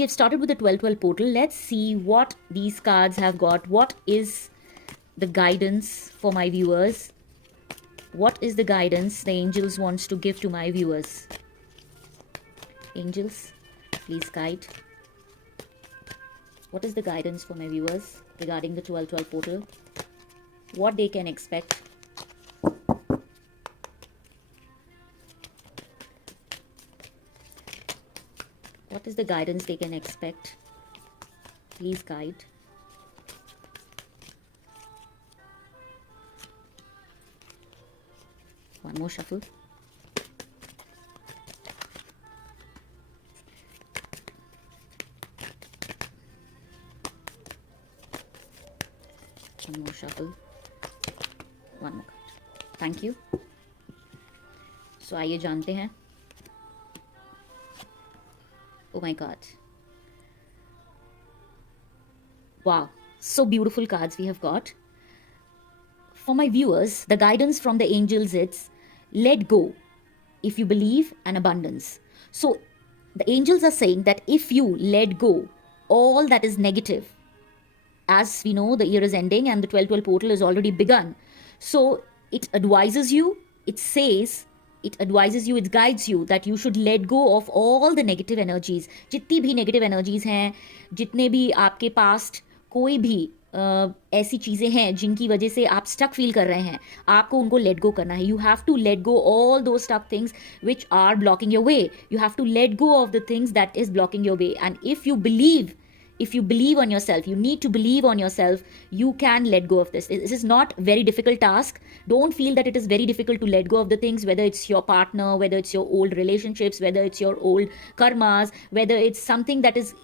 we have started with the 12-12 portal. Let's see what these cards have got. What is the guidance for my viewers? What is the guidance the angels wants to give to my viewers? Angels, please guide. What is the guidance for my viewers regarding the 12-12 portal? What they can expect? What is the guidance they can expect? Please guide. One more shuffle. One more shuffle. One more card. Thank you. So आइए जानते हैं. Oh my God. Wow. So beautiful cards we have got. For my viewers, the guidance from the angels is let go if you believe and abundance. So the angels are saying that if you let go all that is negative, as we know the year is ending and the 12-12 portal is already begun. So it advises you, it guides you that you should let go of all the negative energies. जितनी भी negative energies हैं, जितने भी आपके past कोई भी ऐसी चीज़ें हैं जिनकी वजह से आप स्टक फील कर रहे हैं, आपको उनको लेट गो करना है. You have to let go all those stuck things which are blocking your way. You have to let go of the things that is blocking your way. And if you believe on yourself, you need to believe on yourself, you can let go of this. This is not a very difficult task. Don't feel that it is very difficult to let go of the things, whether it's your partner, whether it's your old relationships, whether it's your old karmas, whether it's something that is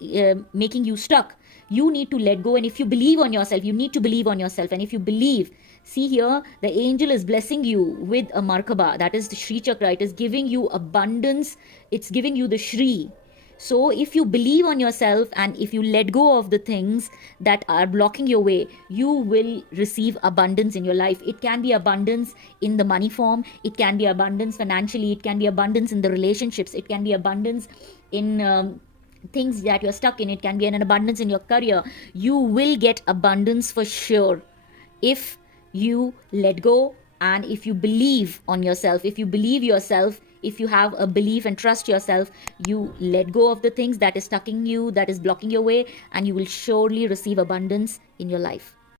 making you stuck. You need to let go. And if you believe on yourself, you need to believe on yourself. And if you believe, see here, the angel is blessing you with a Markaba, that is the Shri Chakra. It is giving you abundance. It's giving you the Shri. So if you believe on yourself and if you let go of the things that are blocking your way, you will receive abundance in your life. It can be abundance in the money form. It can be abundance financially. It can be abundance in the relationships. It can be abundance in things that you're stuck in. It can be an abundance in your career. You will get abundance for sure if you let go and if you believe on yourself. If you believe yourself, if you have a belief and trust yourself, you let go of the things that is stucking you, that is blocking your way, and you will surely receive abundance in your life.